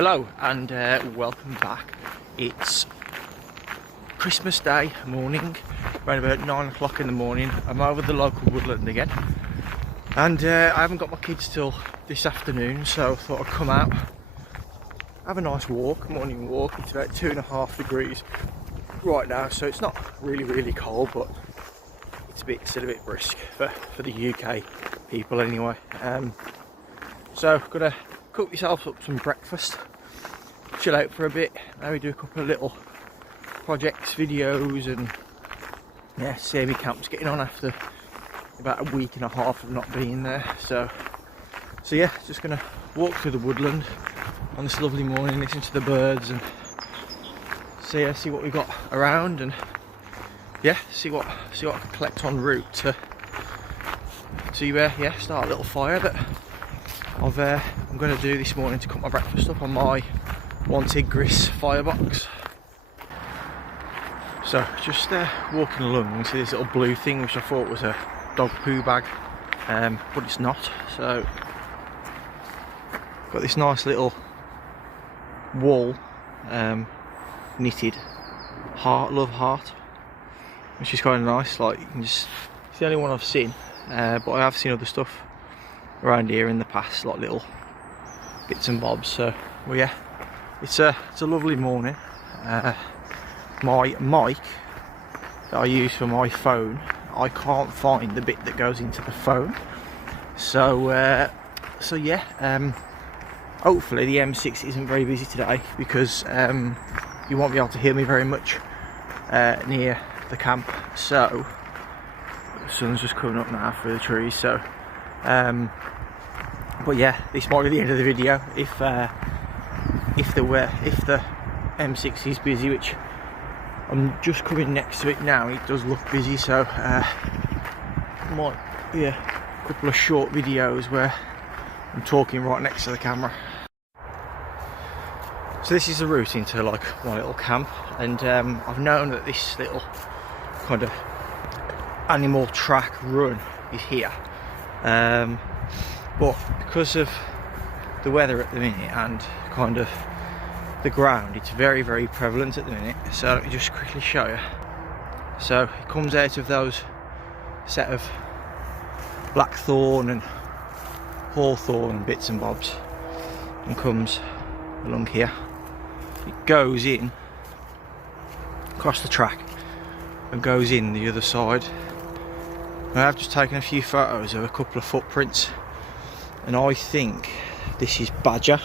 Hello and welcome back. It's Christmas Day morning, around about 9 o'clock in the morning. I'm over the local woodland again, and I haven't got my kids till this afternoon, so I thought I'd come out, have a nice walk, morning walk. It's about 2.5 degrees right now, so it's not really cold, but it's still a bit brisk for the UK people anyway. So gonna cook myself up some breakfast, chill out for a bit, maybe do a couple of little projects, videos, and yeah, see how my camp's getting on after about a week and a half of not being there. So yeah, just gonna walk through the woodland on this lovely morning, listen to the birds and see what we've got around, and yeah, see what I can collect en route to start a little fire that I'm going to do this morning to cook my breakfast up on my one Tigris firebox. So just walking along, you see this little blue thing which I thought was a dog poo bag, but it's not. So got this nice little wall knitted love heart, which is kind of nice. Like, you can just, it's the only one I've seen, but I have seen other stuff around here in the past, like little bits and bobs. So well, yeah, it's a lovely morning. My mic that I use for my phone, I can't find the bit that goes into the phone, so yeah, hopefully the M6 isn't very busy today, because you won't be able to hear me very much near the camp. So the sun's just coming up now through the trees, so but yeah, this might be the end of the video if the M6 is busy, which I'm just coming next to it now. It does look busy, so might be a couple of short videos where I'm talking right next to the camera. So this is the route into like my little camp, and I've known that this little kind of animal track run is here, but because of the weather at the minute and kind of the ground, it's very prevalent at the minute. So let me just quickly show you. So it comes out of those set of blackthorn and hawthorn bits and bobs and comes along here. It goes in across the track and goes in the other side. And I've just taken a few photos of a couple of footprints, and I think this is badger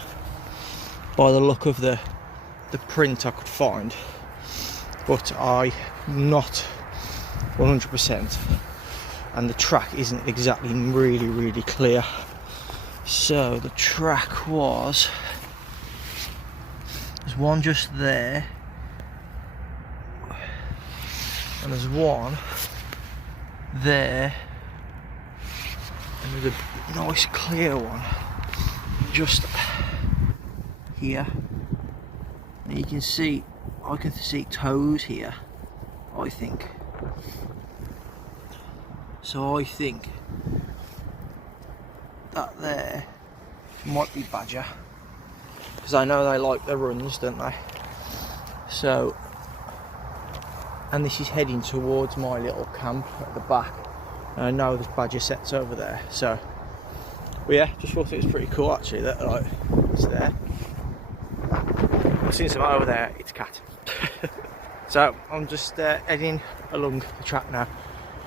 by the look of the print I could find, but I'm not 100%, and the track isn't exactly really clear. So the track there's one just there, and there's one there, and there's a nice clear one just here, and you can see, I can see toes here, I think. So I think that there might be badger, because I know they like their runs, don't they? So, and this is heading towards my little camp at the back, and I know there's badger sets over there. So well, yeah, just thought it was pretty cool actually that like it's there. I've seen some over there, it's cat. So I'm just heading along the track now.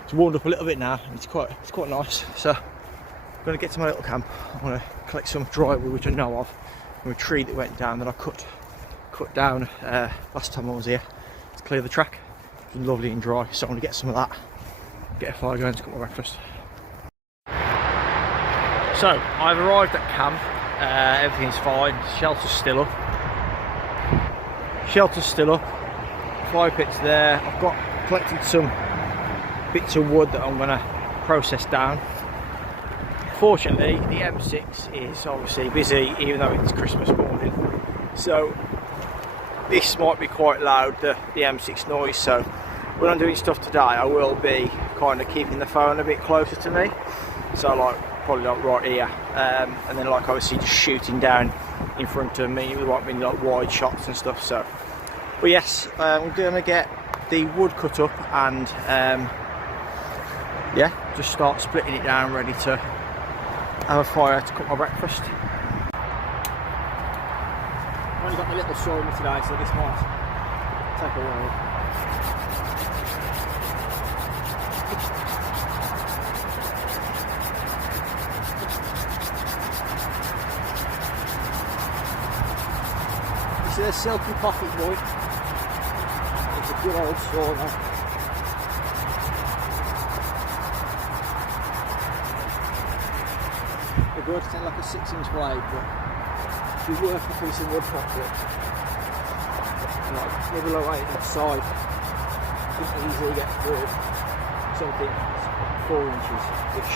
It's warmed up a little bit now, and it's quite nice. So I'm going to get to my little camp. I'm going to collect some dry wood, which I know of, from a tree that went down that I cut down last time I was here to clear the track. It's been lovely and dry, so I'm going to get some of that, get a fire going to cook my breakfast. So I've arrived at camp, everything's fine, shelter's still up, fire pit's there. I've collected some bits of wood that I'm going to process down. Fortunately the M6 is obviously busy, even though it's Christmas morning, so this might be quite loud, the M6 noise. So when I'm doing stuff today, I will be kind of keeping the phone a bit closer to me, so like probably like right here, and then like obviously just shooting down in front of me. It won't be like wide shots and stuff. So, but yes, I'm gonna get the wood cut up and yeah, just start splitting it down, ready to have a fire to cook my breakfast. I've only got my little saw in me today, so this might take a while. This is a silky pocket boy. It's a good old saw now. They're good, it's like a 6-inch blade, but if you work a piece of wood properly, like maybe like right inside, you can easily get through something 4 inches-ish.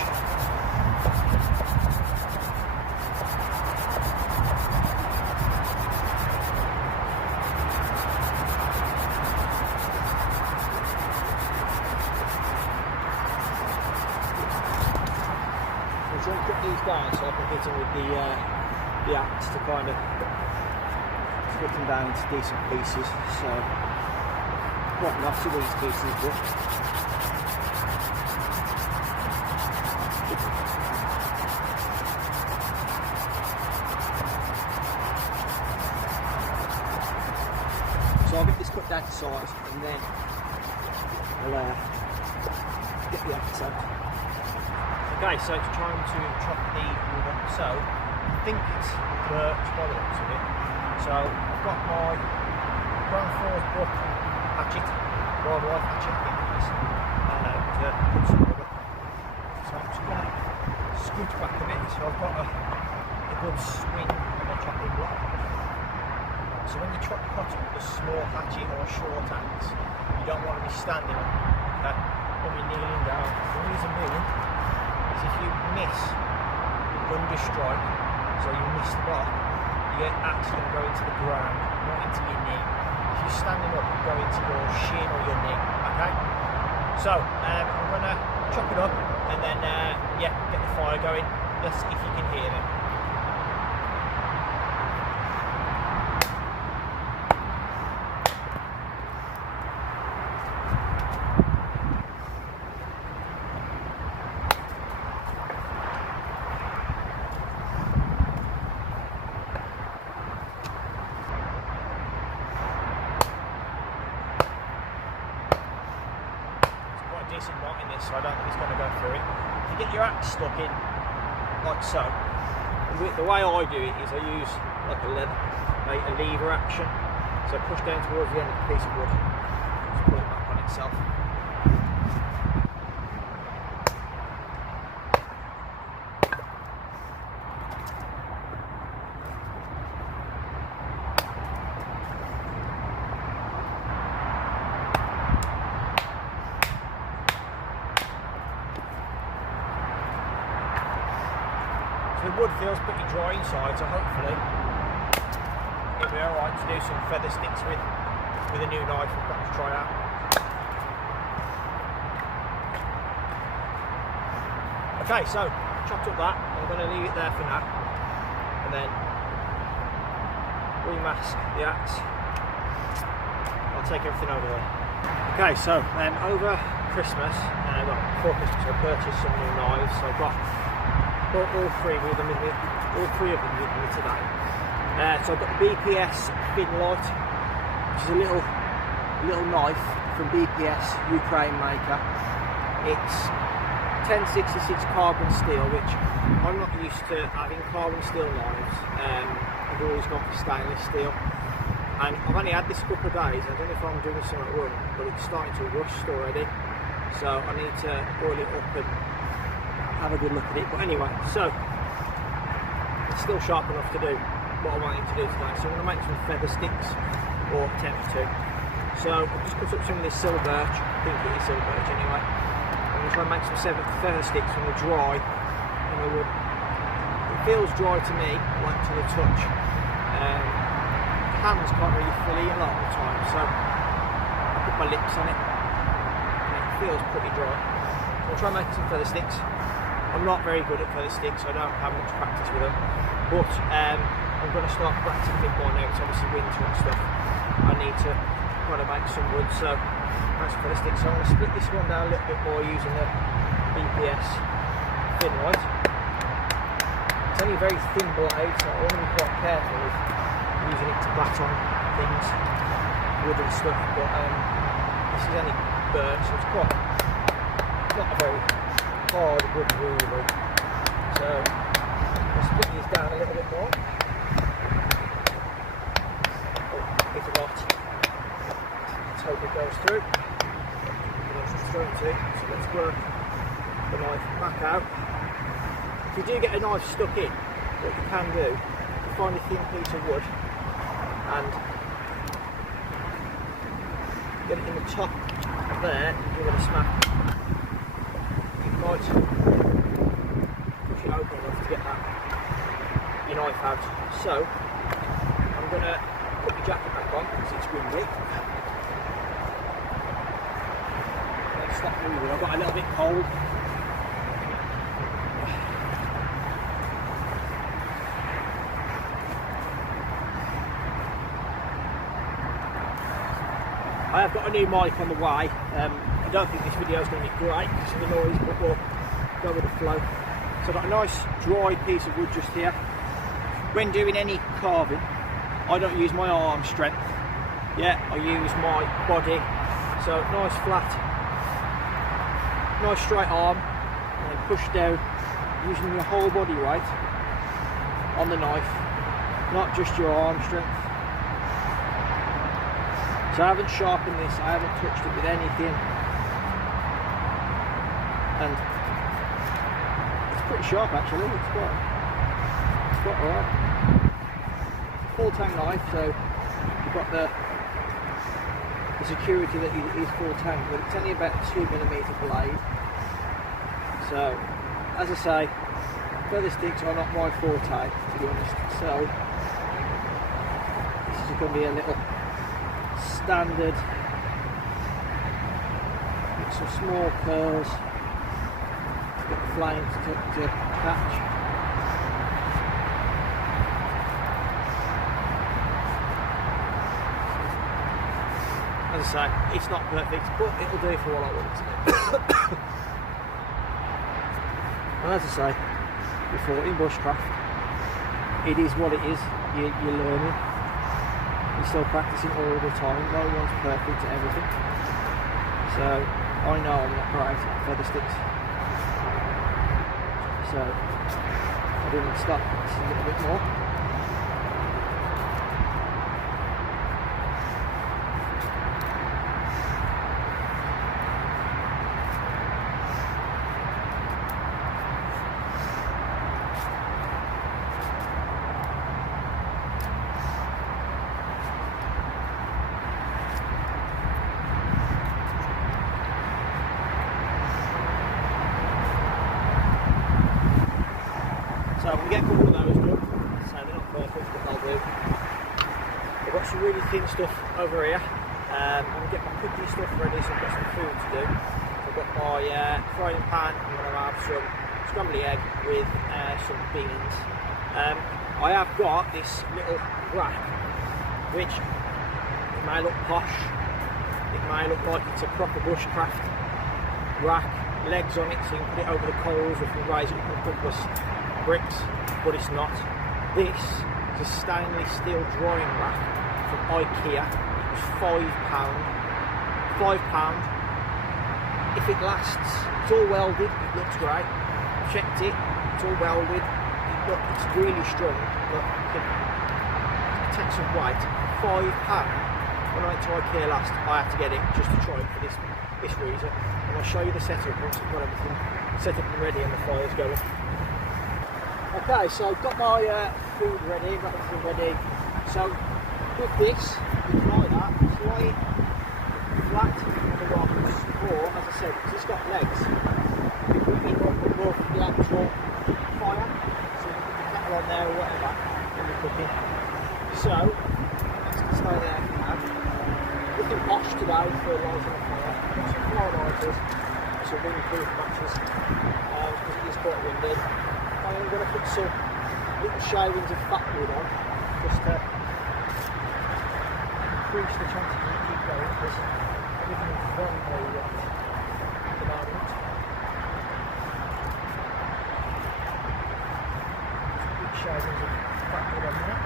I'm trying to cut these down so I can hit them with the axe to kind of split them down into decent pieces. So, quite enough of these pieces, but so I'll get this cut down to size and then I'll get the axe out. Okay, so it's trying to chop the wood up. So I think it's birch by the looks of it. So I've got my ground floor's book hatchet, wildlife hatchet, I think it is, to put some wood up. So I'm just going to scoot back a bit. So I've got a good swing on my chopping block. So when you cut up the small hatchet or short axe, you don't want to be standing on it, okay? When you're kneeling down. The reason being, if you miss under strike, so you miss the block, your axe is going to go into the ground, not into your knee. If you're standing up, you go into your shin or your knee, okay? So, I'm going to chop it up and then, yeah, get the fire going. Let's see if you can hear me. Decent knot in this, so I don't think it's going to go through it. You get your axe stuck in like so. And the way I do it is I use like a lever action. So I push down towards the end of the piece of wood, just pull it back on itself. The wood feels pretty dry inside, so hopefully it'll be alright to do some feather sticks with a new knife we've got to try out. Okay, so chopped up that, I'm going to leave it there for now and then remask the axe. I'll take everything over there. Okay, so over Christmas, well, before Christmas I purchased some new knives, so I've got all three of them with me today. So I've got the BPS Thin Lite, which is a little knife from BPS, Ukraine maker. It's 1066 carbon steel, which I'm not used to having carbon steel knives. I've always gone for stainless steel. And I've only had this a couple of days. I don't know if I'm doing something wrong, but it's starting to rust already. So I need to oil it up and have a good look at it. But anyway, so it's still sharp enough to do what I wanted to do today. So I'm going to make some feather sticks, or attempt to. So I've just cut up some of this silver birch. I think it is silver birch anyway. I'm going to try and make some feather sticks from the dry wood. It feels dry to me, like to the touch. Hands can't really feel it a lot of the time, so I put my lips on it and it feels pretty dry. So I'll try and make some feather sticks I'm not very good at feather sticks, I don't have much practice with them, but I'm going to start practicing a bit more now. It's obviously winter and stuff. I need to kind of make some wood, so that's feather sticks. So I'm going to split this one down a little bit more using the BPS thin white. It's only a very thin blade, so I want to be quite careful with using it to bat on things, wood and stuff, but this is only burnt, so it's quite not a very hard wood really. So I'll split these down a little bit more. Oh, it's a lot. Let's hope it goes through. It's going to, so let's work the knife back out. If you do get a knife stuck in, what you can do, you find a thin piece of wood and get it in the top there, you're going to smack. You might push it open enough to get your knife out. So I'm going to put the jacket back on because it's windy. Let's stop moving. I've got a little bit cold. I have got a new mic on the way. I don't think this video is going to be great because of the noise, but we'll go with the flow. So I've got a nice dry piece of wood just here. When doing any carving, I don't use my arm strength. Yeah, I use my body. So nice flat, nice straight arm, and then push down using your whole body weight on the knife, not just your arm strength. So I haven't sharpened this, I haven't touched it with anything, and it's pretty sharp actually. It's quite alright. Full tang knife, so you've got the security that it is full tang, but it's only about 2mm blade. So as I say, feather sticks are not my forte, to be honest. So this is going to be a little standard, with some small curls, get the flames to catch. As I say, it's not perfect, but it'll do for what I want it to do. And as I say before, in bushcraft, it is what it is. You're learning. You're still practicing all the time. No one's perfect at everything. So I know I'm not great at feather sticks. So I didn't start practicing a little bit more. So I'm going to get a couple of those done. So they're not perfect, but they'll do. I've got some really thin stuff over here. I'm going to get my cooking stuff ready, so I've got some food to do. So I've got my frying pan. I'm going to have some scrambled egg with some beans. I have got this little rack, which it may look posh. It may look like it's a proper bushcraft rack, legs on it, so you can put it over the coals, or if you raise it up and cook bricks, but it's not. This is a stainless steel drying rack from IKEA. It was £5. £5. If it lasts, it's all welded, it looks great. I've checked it, it's all welded. It's really strong. Look, it takes some weight. £5. When I went to IKEA last, I had to get it just to try it for this reason. And I'll show you the setup once I've got everything set up and ready and the fire's going. Okay, so I've got my food ready, got everything ready. So with this, you can like that, fly it flat on the rocks, or as I said, because it's got legs, you put it up above the actual fire, so you can put the kettle on there or whatever when you're cooking. So that's to stay there for now. Nothing posh today for lighting the fire. Got some flour lighters, some windproof matches because it is quite windy. I'm going to put some little shavings of fat wood on just to increase the chances of it keep going because everything is very wet at the moment. Big shavings of fat wood on there.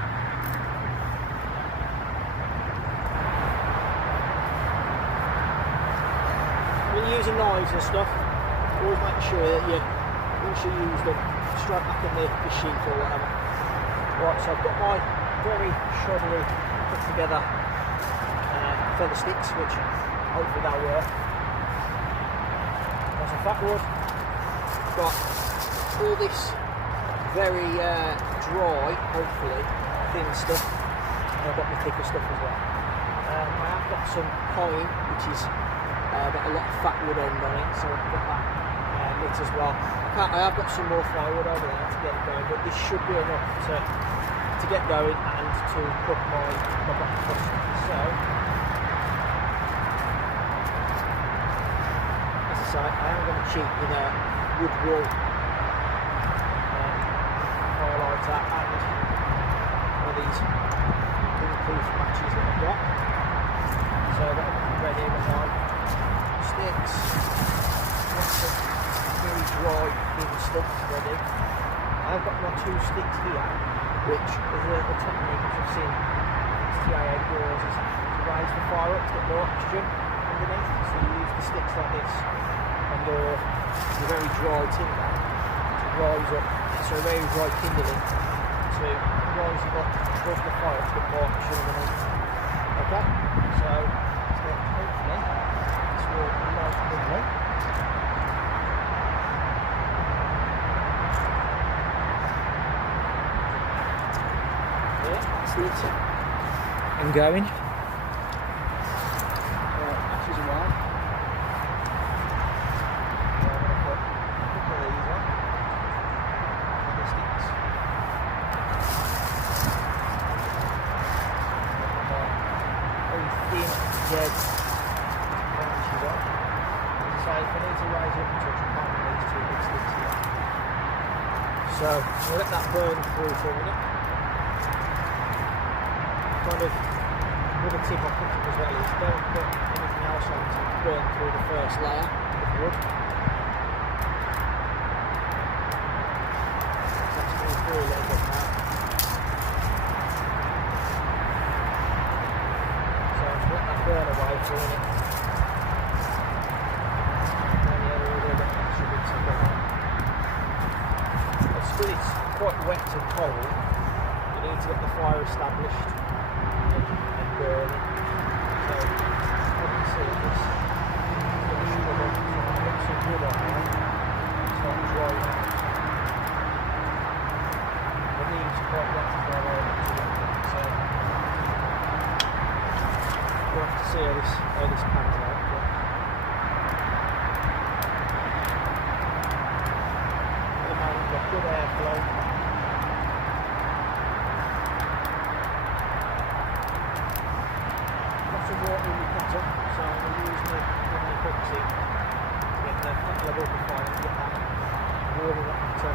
When you're using knives and stuff, always make sure that you, once you use them, straight back in the sheath or whatever. Right, so I've got my very shoddily put together feather sticks, which hopefully they'll work. Got some fat wood. Got all this very dry, hopefully, thin stuff. And I've got my thicker stuff as well. I have got some pine, which is got a lot of fat wood end on it, so I've got that lit as well. I have got some more firewood over there to get it going, but this should be enough to get going and to cook my breakfast. So, as I say, I am going to cheat with a wood wool highlighter and one of these windproof matches that I've got. So I've got everything ready with my sticks, lots of very dry thin stuff ready. I've got my 2 sticks here, which is a technique which I've seen TIA outdoors, is to raise the fire up to get more oxygen underneath. So you use the sticks like this on your very dry timber to rise up, so very dry kindling to rise it up above the fire to get more oxygen underneath. Okay, so hopefully this will light lovely. Lit and going. Ashes are well. I'm going to put a couple of these on. The sticks. Very thin, dead branches on. As I say, if I need to raise up and touch, I can't with these 2 big sticks here. So we'll let that burn through for a minute. Kind of with a tip I'll put it as well is don't put anything else on to burn through the first layer of wood. That's coming through a little bit now. So I'll just let that burn away for a minute. And then the other little bit of extra bits I've got on. It's still quite wet and cold. You need to get the fire established and burning. So, as you can see, this is going to get some wood on there, start drying out. The leaves are quite wet as well, so we'll have to see how this pans out. But at the moment, we've got good airflow. Some water in the pot up, so I'm going to use my epoxy to get the pot level of the fire and get that warming up to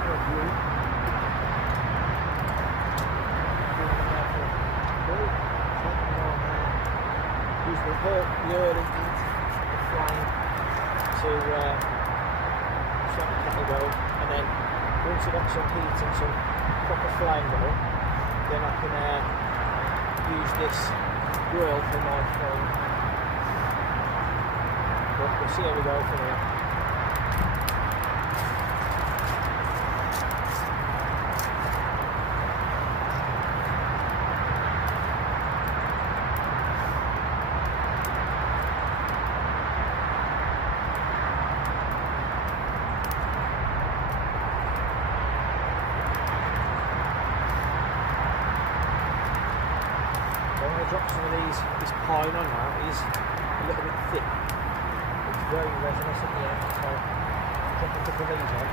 for a view. Use the early heat of the flame to start the kettle going, and then once I've got some heat and some proper flame going, then I can use this grill for my phone. But we'll see how we go from here. Drop some of this pine on now. It is a little bit thick. It's very resinous at the end, so I'll drop a couple of these on.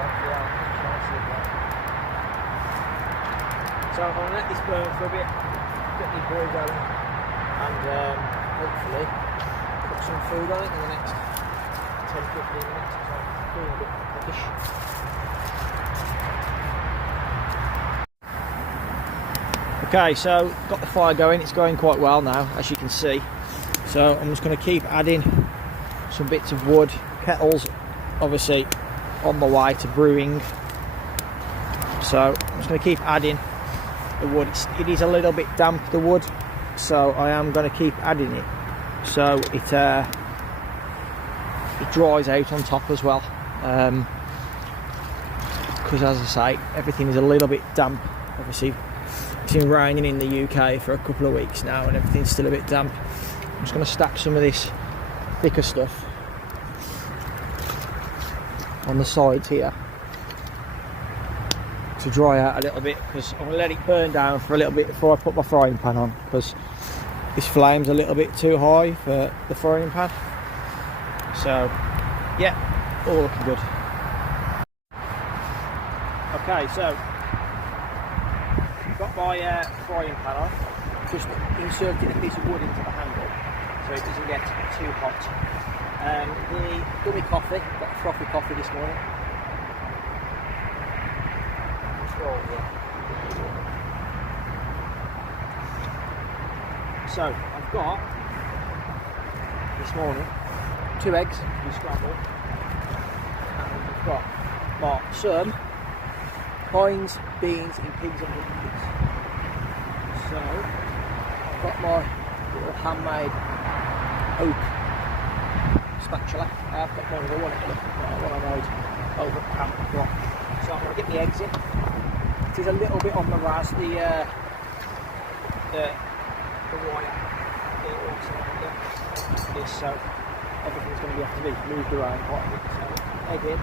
Hopefully I'll try and see it there. So I'm going to let this burn for a bit, get the boil going, and hopefully put some food on it in the next 10-15 minutes because I'm feeling a bit peckish. Okay, so got the fire going, it's going quite well now, as you can see. So I'm just going to keep adding some bits of wood. Kettle's obviously on the way to brewing. So I'm just going to keep adding the wood. It is a little bit damp, the wood, so I am going to keep adding it so it dries out on top as well. Because as I say, everything is a little bit damp. Obviously, it's been raining in the UK for a couple of weeks now, and everything's still a bit damp. I'm just going to stack some of this thicker stuff on the sides here to dry out a little bit, because I'm going to let it burn down for a little bit before I put my frying pan on, because this flame's a little bit too high for the frying pan. So yeah, all looking good. Okay, so I've got my frying pan on, just inserting a piece of wood into the handle so it doesn't get too hot. The gummy coffee, got frothy coffee this morning. So I've got this morning 2 eggs to be scrambled, and I've got some Heinz beans in pigs and pigs. So I've got my little handmade oak spatula. I've got one of the one I made over at camp. So I'm going to get the eggs in. It is a little bit on the ras, the wire. This, so everything's going to have to be moved around quite a bit. So egg in.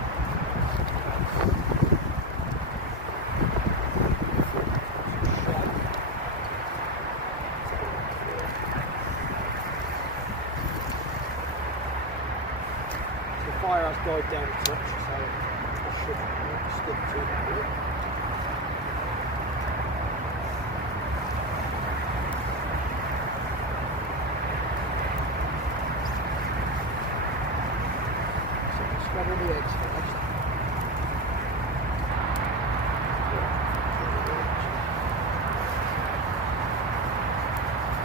The fire has died down a touch, so it should not stick too badly. Scrabble the eggs first.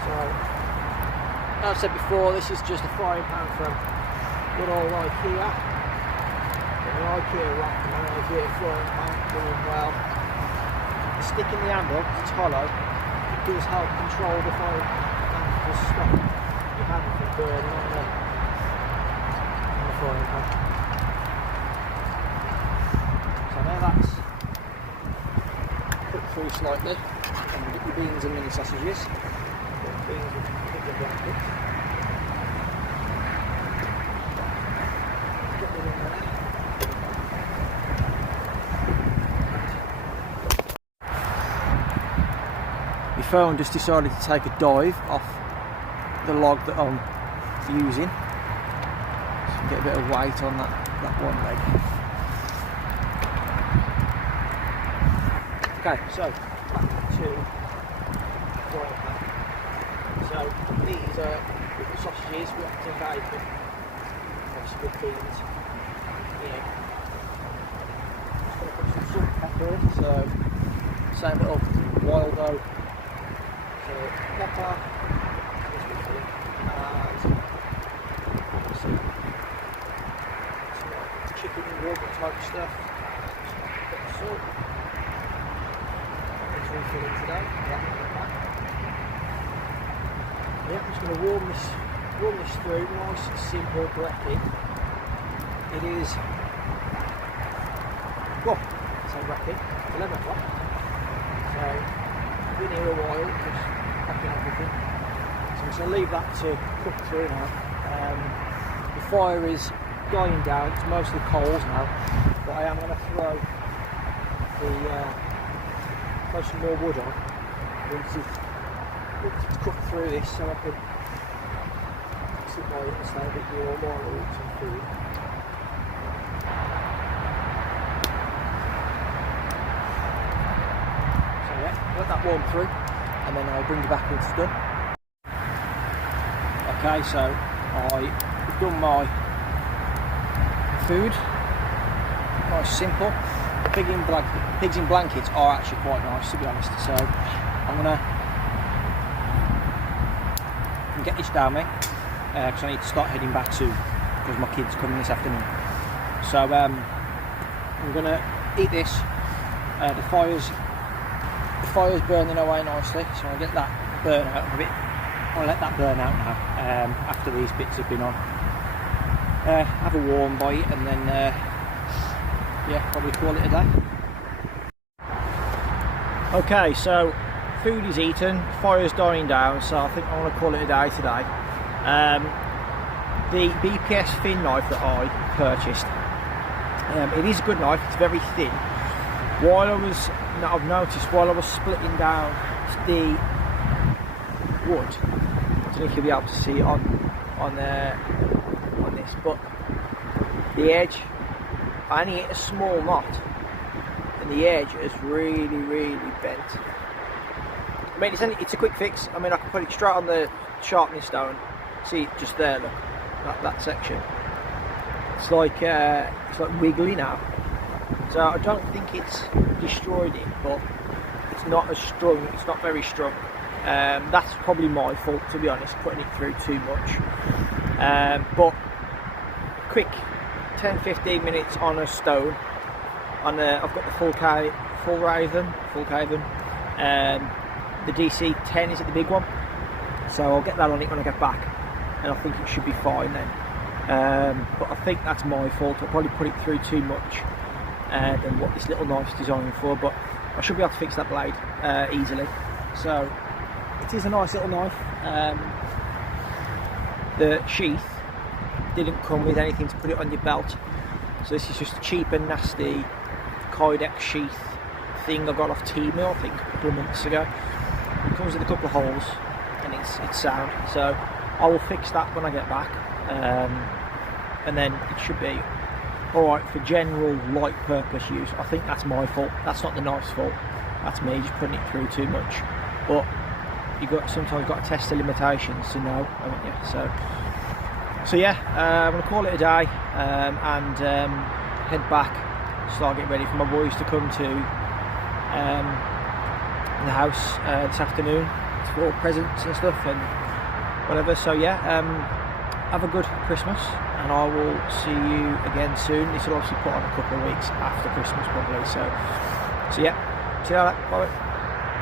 So, as I've said before, this is just a frying pan from good old IKEA. An IKEA rack and an IKEA frying pan, doing well. The stick in the handle, because it's hollow, it does help control the frying pan to stop your hand from burning on the frying pan. Now that's cooked through slightly, and get your beans and mini sausages. Beans with pickle blankets. Get them in there. My phone just decided to take a dive off the log that I'm using. So get a bit of weight on that one leg. Okay, so back to frying pan. So these are the sausages, wrapped in bacon, obviously with beans. Yeah. Just going to put some salt and pepper in, so same little wild oak. So pepper, and obviously some chicken rub type stuff. Bit of salt. Refilling today. Yeah, I'm just going to warm this through, nice and simple breakie. It is, well, it's a breakie, 11 o'clock. So I've been here a while, just packing everything. So I'm just going to leave that to cook through now. The fire is dying down, it's mostly coals now, but I am going to throw some more wood on once it's cooked through this, so I can sit by it and stay a bit more roots and food. So yeah, let that warm through and then I'll bring you back when it's done. Okay, so I've done my food. Nice, simple. Pigs in blankets are actually quite nice, to be honest. So I'm gonna get this down, mate, because I need to start heading back soon because my kid's coming this afternoon. So I'm gonna eat this. The fire's burning away nicely, so I'll get that burn out of it. I'll let that burn out now after these bits have been on. Have a warm bite and then yeah, probably call it a day. Okay, so food is eaten, fire's dying down, so I think I want to call it a day today. The BPS thin knife that I purchased, it is a good knife, it's very thin. I've noticed while I was splitting down the wood, I don't know if you'll be able to see it on this, but the edge, I only hit a small knot and the edge is really bent. I mean, it's a quick fix. I mean, I can put it straight on the sharpening stone. See, just there, look, that section. It's like wiggly now. So I don't think it's destroyed it, but it's not as strong. It's not very strong. That's probably my fault, to be honest, putting it through too much. But quick 10-15 minutes on a stone. I've got the full Raven. The DC 10 is at the big one, so I'll get that on it when I get back, and I think it should be fine then. But I think that's my fault. I probably put it through too much than what this little knife's designed for, but I should be able to fix that blade easily. So it is a nice little knife. The sheath didn't come with anything to put it on your belt, so this is just a cheap and nasty Kydex sheath thing I got off Temu, I think, a couple of months ago. It comes with a couple of holes and it's sound, so I will fix that when I get back, and then it should be alright for general light purpose use. I think that's my fault, that's not the knife's fault, that's me just putting it through too much. But sometimes got to test the limitations to know, haven't you? So yeah, I'm going to call it a day and head back, start getting ready for my boys to come to the house this afternoon for presents and stuff and whatever. So yeah, have a good Christmas and I will see you again soon. This will obviously put on a couple of weeks after Christmas probably. So yeah, see you later, bye.